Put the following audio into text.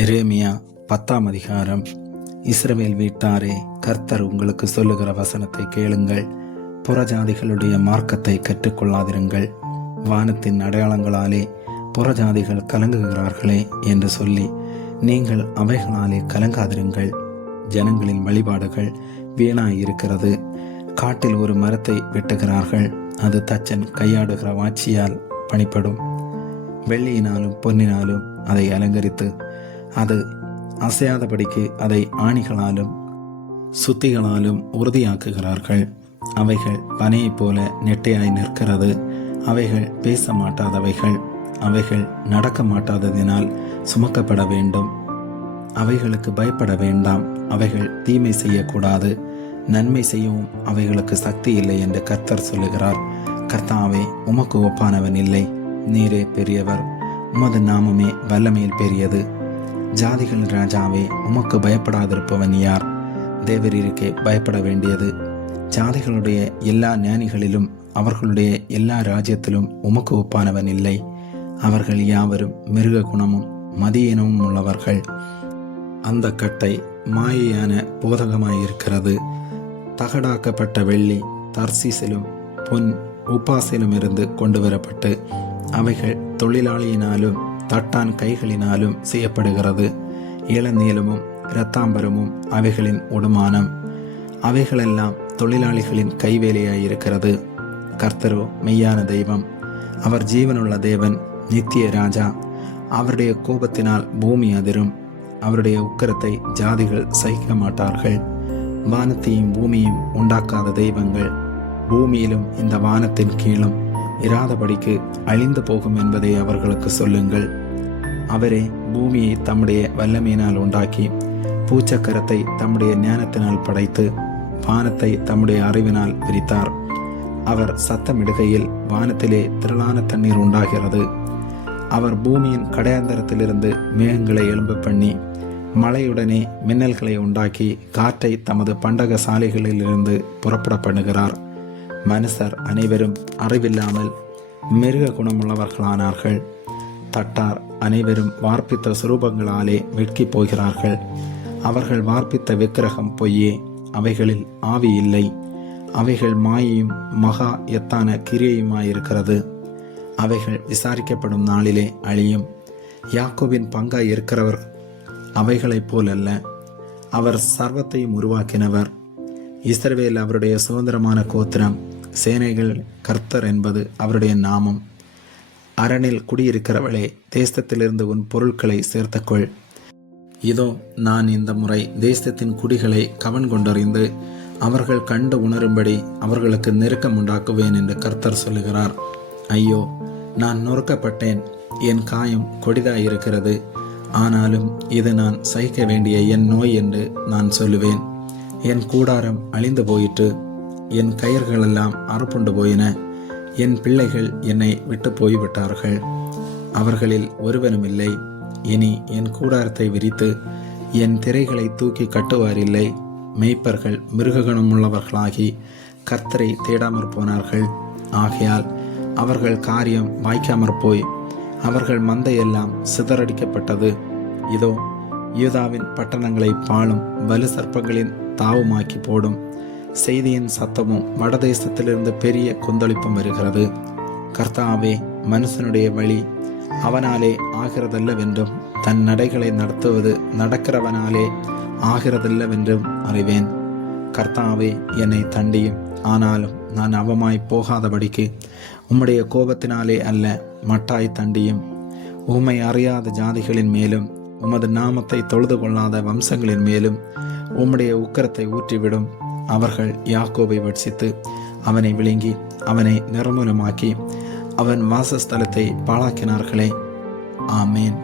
எரேமியா 10ஆம் அதிகாரம். இஸ்ரவேல் வீட்டாரே, கர்த்தர் உங்களுக்கு சொல்லுகிற வசனத்தை கேளுங்கள். புறஜாதிகளுடைய மார்க்கத்தை கற்றுக்கொள்ளாதிருங்கள். வானத்தின் அடையாளங்களாலே புறஜாதிகள் கலங்குகிறார்களே என்று சொல்லி நீங்கள் அவைகளாலே கலங்காதிருங்கள். ஜனங்களின் வழிபாடுகள் வீணாயிருக்கிறது. காட்டில் ஒரு மரத்தை வெட்டுகிறார்கள், அது தச்சன் கையாடுகிற வாட்சியால் பணிப்படும். வெள்ளியினாலும் பொன்னினாலும் அதை அலங்கரித்து அது அசையாதபடிக்கு அதை ஆணிகளாலும் சுத்திகளாலும் உறுதியாக்குகிறார்கள். அவைகள் பனையைப் போல நெட்டையாய் நிற்கிறது. அவைகள் பேச மாட்டாதவைகள். அவைகள் நடக்க மாட்டாததினால் சுமக்கப்பட வேண்டும். அவைகளுக்கு பயப்பட வேண்டாம். அவைகள் தீமை செய்யக்கூடாது, நன்மை செய்யவும் அவைகளுக்கு சக்தி இல்லை என்று கர்த்தர் சொல்லுகிறார். கர்த்தாவே, உமக்கு ஒப்பானவன் இல்லை. நீரே பெரியவர், உமது நாமமே வல்லமையில் பெரியது. ஜாதிகள் ராஜாவே, உமக்கு பயப்படாதிருப்பவன் யார்? தேவரீருக்கே பயப்பட வேண்டியது. ஜாதிகளுடைய எல்லா ஞானிகளிலும் அவர்களுடைய எல்லா ராஜ்யத்திலும் உமக்கு ஒப்பானவன் இல்லை. அவர்கள் யாவரும் மிருக குணமும் மதியினமும் உள்ளவர்கள். அந்த கட்டை மாயையான போதகமாயிருக்கிறது. தகடாக்கப்பட்ட வெள்ளி தர்சீசிலும் பொன் உப்பாசிலும் இருந்து கொண்டு வரப்பட்டு அவைகள் தொழிலாளியினாலும் தட்டான் கைகளினாலும் செய்யப்படுகிறது. இளநீலமும் இரத்தாம்பரமும் அவைகளின் உடுமானம். அவைகளெல்லாம் தொழிலாளிகளின் கைவேலையாயிருக்கிறது. கர்த்தரோ மெய்யான தெய்வம். அவர் ஜீவனுள்ள தேவன், நித்திய ராஜா. அவருடைய கோபத்தினால் பூமி அதிரும். அவருடைய உக்கிரத்தை ஜாதிகள் சகிக்க மாட்டார்கள். வானத்தையும் பூமியும் உண்டாக்காத தெய்வங்கள் பூமியிலும் இந்த வானத்தின் கீழும் இராதபடிக்கு அழிந்து போகும் என்பதை அவர்களுக்கு சொல்லுங்கள். அவரே பூமியை தம்முடைய வல்லமையினால் உண்டாக்கி, பூச்சக்கரத்தை தம்முடைய ஞானத்தினால் படைத்து, வானத்தை தம்முடைய அறிவினால் விரித்தார். அவர் சத்தமிடுகையில் வானத்திலே திரளான தண்ணீர் உண்டாகிறது. அவர் பூமியின் கடையாந்தரத்திலிருந்து மேகங்களை எழும்ப பண்ணி, மழையுடனே மின்னல்களை உண்டாக்கி, காற்றை தமது பண்டக சாலைகளிலிருந்து புறப்பட பண்ணுகிறார். மனுஷர் அனைவரும் அறிவில்லாமல் மிருக குணமுள்ளவர்களானார்கள். தட்டார் அனைவரும் வார்ப்பித்த சுரூபங்களாலே வெட்கி போகிறார்கள். அவர்கள் வார்ப்பித்த விக்கிரகம் பொய்யே, அவைகளில் ஆவி இல்லை. அவைகள் மாயையும் மகா எத்தான கிரியையுமாயிருக்கிறது. அவைகள் விசாரிக்கப்படும் நாளிலே அழியும். யாக்கோபின் பங்காய் இருக்கிறவர் அவைகளைப் போலல்ல. அவர் சர்வத்தையும் உருவாக்கினவர். இஸ்ரவேல் அவருடைய சுதந்திரமான கோத்திரம். சேனைகள் கர்த்தர் என்பது அவருடைய நாமம். அரணில் குடியிருக்கிறவளே, தேசத்திலிருந்து உன் பொருட்களை சேர்த்துக்கொள். இதோ, நான் இந்த முறை தேசத்தின் குடிகளை கவன் கொண்டறிந்து அவர்கள் கண்டு உணரும்படி அவர்களுக்கு நெருக்கம் உண்டாக்குவேன் என்று கர்த்தர் சொல்லுகிறார். ஐயோ, நான் நொறுக்கப்பட்டேன். என் காயம் கொடிதாயிருக்கிறது. ஆனாலும் இது நான் சகிக்க வேண்டிய என் நோய் என்று நான் சொல்லுவேன். என் கூடாரம் அழிந்து போயிற்று. என் கயிர்களெல்லாம் அறுப்புண்டு போயின. என் பிள்ளைகள் என்னை விட்டு போய்விட்டார்கள். அவர்களில் ஒருவனும் இல்லை. இனி என் கூடாரத்தை விரித்து என் திரைகளை தூக்கி கட்டுவாரில்லை. மேய்ப்பர்கள் மிருககுணமுள்ளவர்களாகி கர்த்தரை தேடாமற் போனார்கள். ஆகையால் அவர்கள் காரியம் வாய்க்காமற் போய் அவர்கள் மந்தையெல்லாம் சிதறடிக்கப்பட்டது. இதோ, யூதாவின் பட்டணங்களை பாழும் வலு சர்ப்பங்களின் தாவுமாக்கி போடும். செய்தியின் சத்தமும் வடதேசத்திலிருந்து பெரிய கொந்தளிப்பும் வருகிறது. கர்த்தாவே, மனுஷனுடைய வழி அவனாலே ஆகிறதல்லவென்றும் தன் நடைகளை நடத்துவது நடக்கிறவனாலே ஆகிறதல்லவென்றும் அறிவேன். கர்த்தாவே, என்னை தண்டியும். ஆனாலும் நான் அவமாய் போகாதபடிக்கு உம்முடைய கோபத்தினாலே அல்ல, மட்டாய் தண்டியும். உம்மை அறியாத ஜாதிகளின் மேலும் உமது நாமத்தை தொழுது கொள்ளாத வம்சங்களின் மேலும் உம்முடைய உக்கிரத்தை ஊற்றிவிடும். அவர்கள் யாக்கோபை வட்சித்து அவனை விழுங்கி அவனை நிர்மூலமாக்கி அவன் வாசஸ்தலத்தை பாழாக்கினார்களே. ஆமேன்.